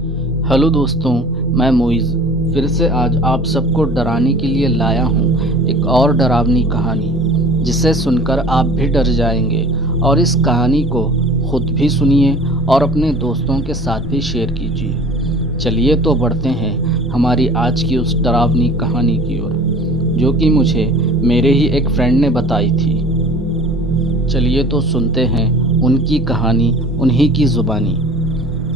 Hello दोस्तों, मैं मोइज़ फिर से आज आप सबको डराने के लिए लाया हूँ एक और डरावनी कहानी, जिसे सुनकर आप भी डर जाएंगे। और इस कहानी को खुद भी सुनिए और अपने दोस्तों के साथ भी शेयर कीजिए। चलिए तो बढ़ते हैं हमारी आज की उस डरावनी कहानी की ओर, जो कि मुझे मेरे ही एक फ्रेंड ने बताई थी। चलिए तो सुनते हैं उनकी कहानी उन्हीं की ज़ुबानी।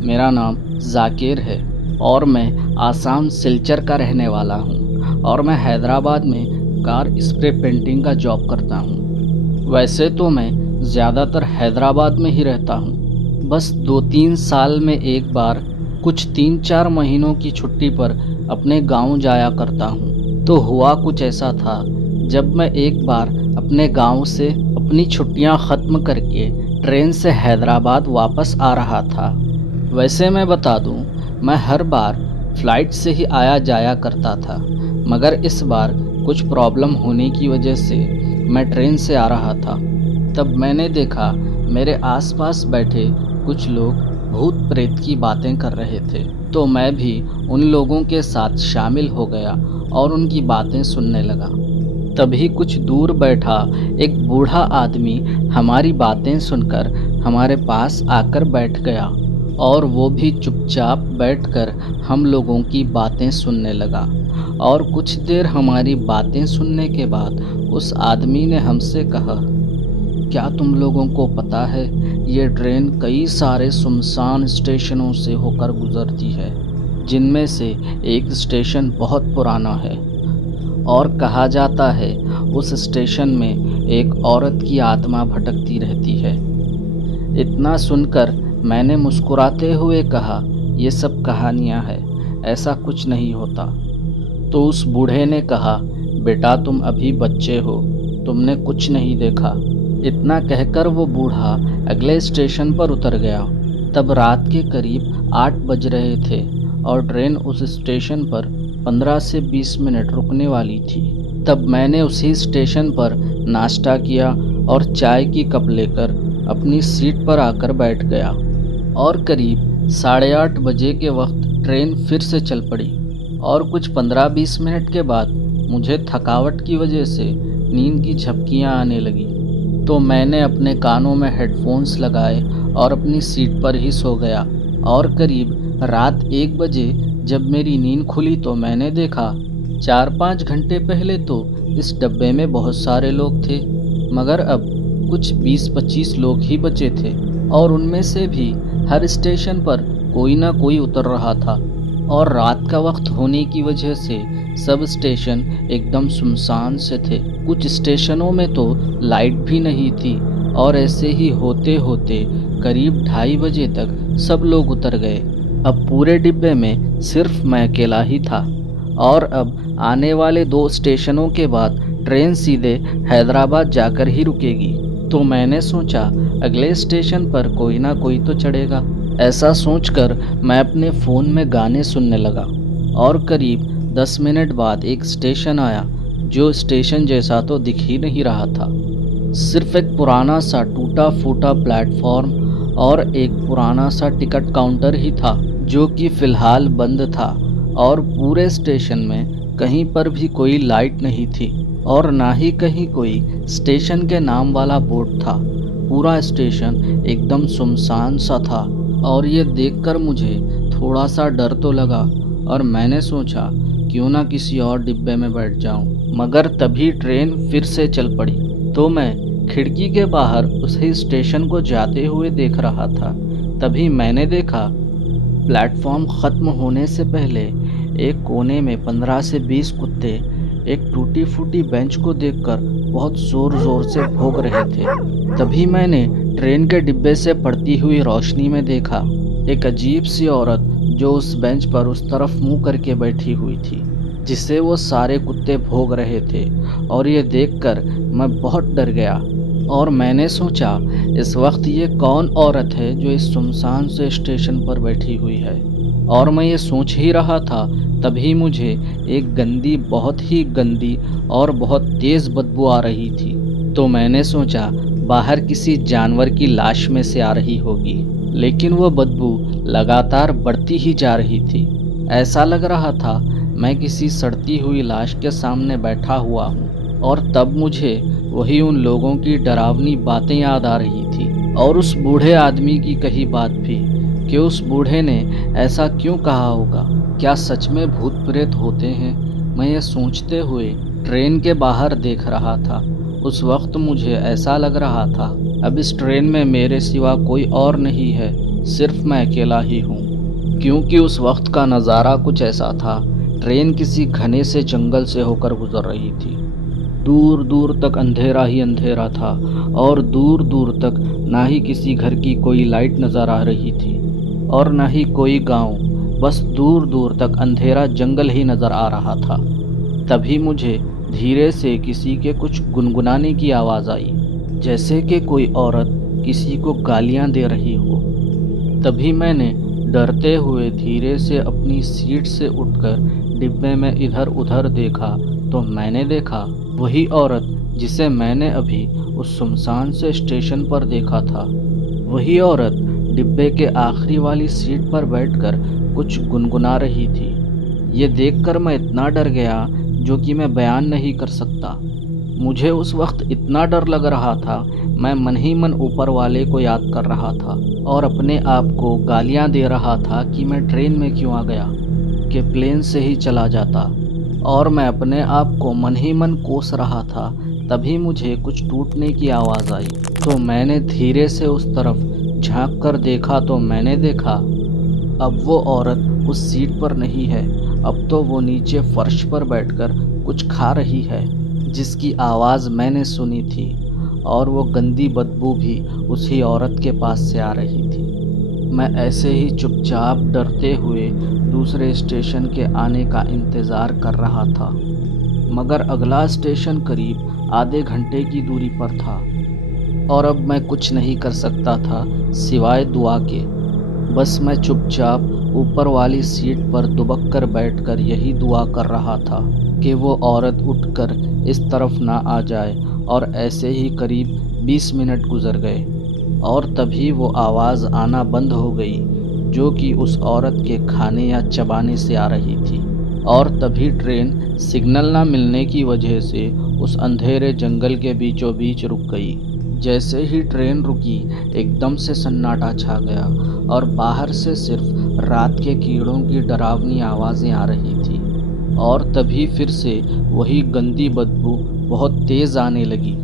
मेरा नाम जाकिर है और मैं आसाम सिलचर का रहने वाला हूँ और मैं हैदराबाद में कार स्प्रे पेंटिंग का जॉब करता हूँ। वैसे तो मैं ज़्यादातर हैदराबाद में ही रहता हूँ, बस 2-3 साल में एक बार कुछ 3-4 महीनों की छुट्टी पर अपने गांव जाया करता हूँ। तो हुआ कुछ ऐसा था, जब मैं एक बार अपने गांव से अपनी छुट्टियां ख़त्म करके ट्रेन से हैदराबाद वापस आ रहा था। वैसे मैं बता दूं, मैं हर बार फ़्लाइट से ही आया जाया करता था, मगर इस बार कुछ प्रॉब्लम होने की वजह से मैं ट्रेन से आ रहा था। तब मैंने देखा मेरे आसपास बैठे कुछ लोग भूत प्रेत की बातें कर रहे थे, तो मैं भी उन लोगों के साथ शामिल हो गया और उनकी बातें सुनने लगा। तभी कुछ दूर बैठा एक बूढ़ा आदमी हमारी बातें सुनकर हमारे पास आकर बैठ गया और वो भी चुपचाप बैठकर हम लोगों की बातें सुनने लगा। और कुछ देर हमारी बातें सुनने के बाद उस आदमी ने हमसे कहा, क्या तुम लोगों को पता है, ये ट्रेन कई सारे सुनसान स्टेशनों से होकर गुजरती है, जिनमें से एक स्टेशन बहुत पुराना है और कहा जाता है उस स्टेशन में एक औरत की आत्मा भटकती रहती है। इतना सुनकर मैंने मुस्कुराते हुए कहा, ये सब कहानियाँ हैं, ऐसा कुछ नहीं होता। तो उस बूढ़े ने कहा, बेटा तुम अभी बच्चे हो, तुमने कुछ नहीं देखा। इतना कहकर वो बूढ़ा अगले स्टेशन पर उतर गया। तब रात के करीब 8 बज रहे थे और ट्रेन उस स्टेशन पर 15 से 20 मिनट रुकने वाली थी। तब मैंने उसी स्टेशन पर नाश्ता किया और चाय की कप लेकर अपनी सीट पर आकर बैठ गया और करीब 8:30 बजे के वक्त ट्रेन फिर से चल पड़ी। और कुछ 15-20 मिनट के बाद मुझे थकावट की वजह से नींद की झपकियां आने लगी, तो मैंने अपने कानों में हेडफोन्स लगाए और अपनी सीट पर ही सो गया। और करीब रात 1 बजे जब मेरी नींद खुली तो मैंने देखा 4-5 घंटे पहले तो इस डब्बे में बहुत सारे लोग थे, मगर अब कुछ 20-25 लोग ही बचे थे और उनमें से भी हर स्टेशन पर कोई ना कोई उतर रहा था। और रात का वक्त होने की वजह से सब स्टेशन एकदम सुनसान से थे। कुछ स्टेशनों में तो लाइट भी नहीं थी और ऐसे ही होते होते करीब 2:30 बजे तक सब लोग उतर गए। अब पूरे डिब्बे में सिर्फ मैं अकेला ही था और अब आने वाले 2 स्टेशनों के बाद ट्रेन सीधे हैदराबाद जाकर ही रुकेगी। तो मैंने सोचा अगले स्टेशन पर कोई ना कोई तो चढ़ेगा। ऐसा सोचकर मैं अपने फ़ोन में गाने सुनने लगा और करीब 10 मिनट बाद एक स्टेशन आया, जो स्टेशन जैसा तो दिख ही नहीं रहा था। सिर्फ एक पुराना सा टूटा फूटा प्लेटफॉर्म और एक पुराना सा टिकट काउंटर ही था, जो कि फ़िलहाल बंद था। और पूरे स्टेशन में कहीं पर भी कोई लाइट नहीं थी और ना ही कहीं कोई स्टेशन के नाम वाला बोर्ड था। पूरा स्टेशन एकदम सुनसान सा था और ये देखकर मुझे थोड़ा सा डर तो लगा और मैंने सोचा क्यों ना किसी और डिब्बे में बैठ जाऊं। मगर तभी ट्रेन फिर से चल पड़ी, तो मैं खिड़की के बाहर उसी स्टेशन को जाते हुए देख रहा था। तभी मैंने देखा प्लेटफॉर्म ख़त्म होने से पहले एक कोने में 15 से 20 कुत्ते एक टूटी फूटी बेंच को देखकर बहुत ज़ोर ज़ोर से भौंक रहे थे। तभी मैंने ट्रेन के डिब्बे से पड़ती हुई रोशनी में देखा एक अजीब सी औरत, जो उस बेंच पर उस तरफ मुंह करके बैठी हुई थी, जिसे वो सारे कुत्ते भौंक रहे थे। और ये देखकर मैं बहुत डर गया और मैंने सोचा इस वक्त ये कौन औरत है जो इस सुनसान से स्टेशन पर बैठी हुई है। और मैं ये सोच ही रहा था, तभी मुझे एक गंदी, बहुत ही गंदी और बहुत तेज़ बदबू आ रही थी। तो मैंने सोचा बाहर किसी जानवर की लाश में से आ रही होगी, लेकिन वो बदबू लगातार बढ़ती ही जा रही थी। ऐसा लग रहा था मैं किसी सड़ती हुई लाश के सामने बैठा हुआ हूँ। और तब मुझे वही उन लोगों की डरावनी बातें याद आ रही थी, और उस बूढ़े आदमी की कही बात भी कि उस बूढ़े ने ऐसा क्यों कहा होगा। क्या सच में भूत प्रेत होते हैं? मैं ये सोचते हुए ट्रेन के बाहर देख रहा था। उस वक्त मुझे ऐसा लग रहा था अब इस ट्रेन में मेरे सिवा कोई और नहीं है, सिर्फ मैं अकेला ही हूँ। क्योंकि उस वक्त का नज़ारा कुछ ऐसा था, ट्रेन किसी घने से जंगल से होकर गुजर रही थी। दूर दूर तक अंधेरा ही अंधेरा था, और दूर दूर तक ना ही किसी घर की कोई लाइट नज़र आ रही थी और ना ही कोई गांव। बस दूर दूर तक अंधेरा जंगल ही नज़र आ रहा था। तभी मुझे धीरे से किसी के कुछ गुनगुनाने की आवाज़ आई, जैसे कि कोई औरत किसी को गालियां दे रही हो। तभी मैंने डरते हुए धीरे से अपनी सीट से उठकर डिब्बे में इधर उधर देखा, तो मैंने देखा वही औरत जिसे मैंने अभी उस सुनसान से स्टेशन पर देखा था। वही औरत डिब्बे के आखिरी वाली सीट पर बैठकर कुछ गुनगुना रही थी। ये देखकर मैं इतना डर गया जो कि मैं बयान नहीं कर सकता। मुझे उस वक्त इतना डर लग रहा था, मैं मन ही मन ऊपर वाले को याद कर रहा था और अपने आप को गालियां दे रहा था कि मैं ट्रेन में क्यों आ गया, कि प्लेन से ही चला जाता। और मैं अपने आप को मन ही मन कोस रहा था। तभी मुझे कुछ टूटने की आवाज़ आई, तो मैंने धीरे से उस तरफ झांक कर देखा, तो मैंने देखा अब वो औरत उस सीट पर नहीं है। अब तो वो नीचे फर्श पर बैठकर कुछ खा रही है, जिसकी आवाज़ मैंने सुनी थी, और वो गंदी बदबू भी उसी औरत के पास से आ रही थी। मैं ऐसे ही चुपचाप डरते हुए दूसरे स्टेशन के आने का इंतज़ार कर रहा था, मगर अगला स्टेशन करीब आधे घंटे की दूरी पर था, और अब मैं कुछ नहीं कर सकता था सिवाय दुआ के। बस मैं चुपचाप ऊपर वाली सीट पर दुबक कर बैठकर यही दुआ कर रहा था कि वो औरत उठकर इस तरफ ना आ जाए। और ऐसे ही करीब 20 मिनट गुजर गए, और तभी वो आवाज़ आना बंद हो गई, जो कि उस औरत के खाने या चबाने से आ रही थी। और तभी ट्रेन सिग्नल ना मिलने की वजह से उस अंधेरे जंगल के बीचों बीच रुक गई। जैसे ही ट्रेन रुकी, एकदम से सन्नाटा छा गया, और बाहर से सिर्फ रात के कीड़ों की डरावनी आवाज़ें आ रही थी। और तभी फिर से वही गंदी बदबू बहुत तेज़ आने लगी,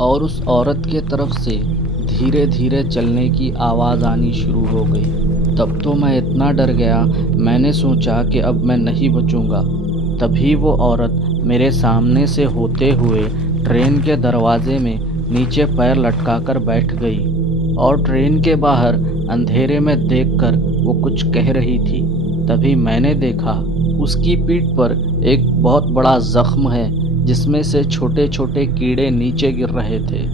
और उस औरत के तरफ से धीरे धीरे चलने की आवाज़ आनी शुरू हो गई। तब तो मैं इतना डर गया, मैंने सोचा कि अब मैं नहीं बचूंगा। तभी वो औरत मेरे सामने से होते हुए ट्रेन के दरवाजे में नीचे पैर लटकाकर बैठ गई, और ट्रेन के बाहर अंधेरे में देखकर वो कुछ कह रही थी। तभी मैंने देखा उसकी पीठ पर एक बहुत बड़ा ज़ख्म है, जिसमें से छोटे छोटे कीड़े नीचे गिर रहे थे।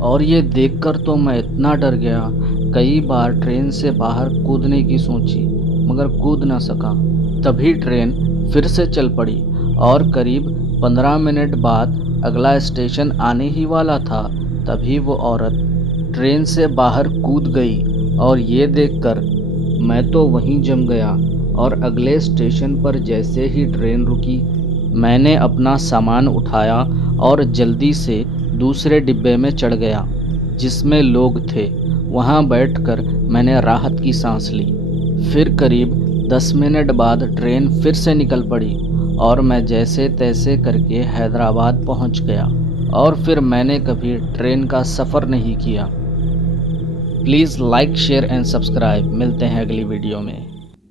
और ये देखकर तो मैं इतना डर गया, कई बार ट्रेन से बाहर कूदने की सोची, मगर कूद ना सका। तभी ट्रेन फिर से चल पड़ी, और करीब 15 मिनट बाद अगला स्टेशन आने ही वाला था। तभी वो औरत ट्रेन से बाहर कूद गई, और ये देखकर मैं तो वहीं जम गया। और अगले स्टेशन पर जैसे ही ट्रेन रुकी, मैंने अपना सामान उठाया और जल्दी से दूसरे डिब्बे में चढ़ गया जिसमें लोग थे। वहाँ बैठकर मैंने राहत की सांस ली। फिर करीब 10 मिनट बाद ट्रेन फिर से निकल पड़ी, और मैं जैसे तैसे करके हैदराबाद पहुँच गया। और फिर मैंने कभी ट्रेन का सफ़र नहीं किया। Please like, share and subscribe. मिलते हैं अगली वीडियो में।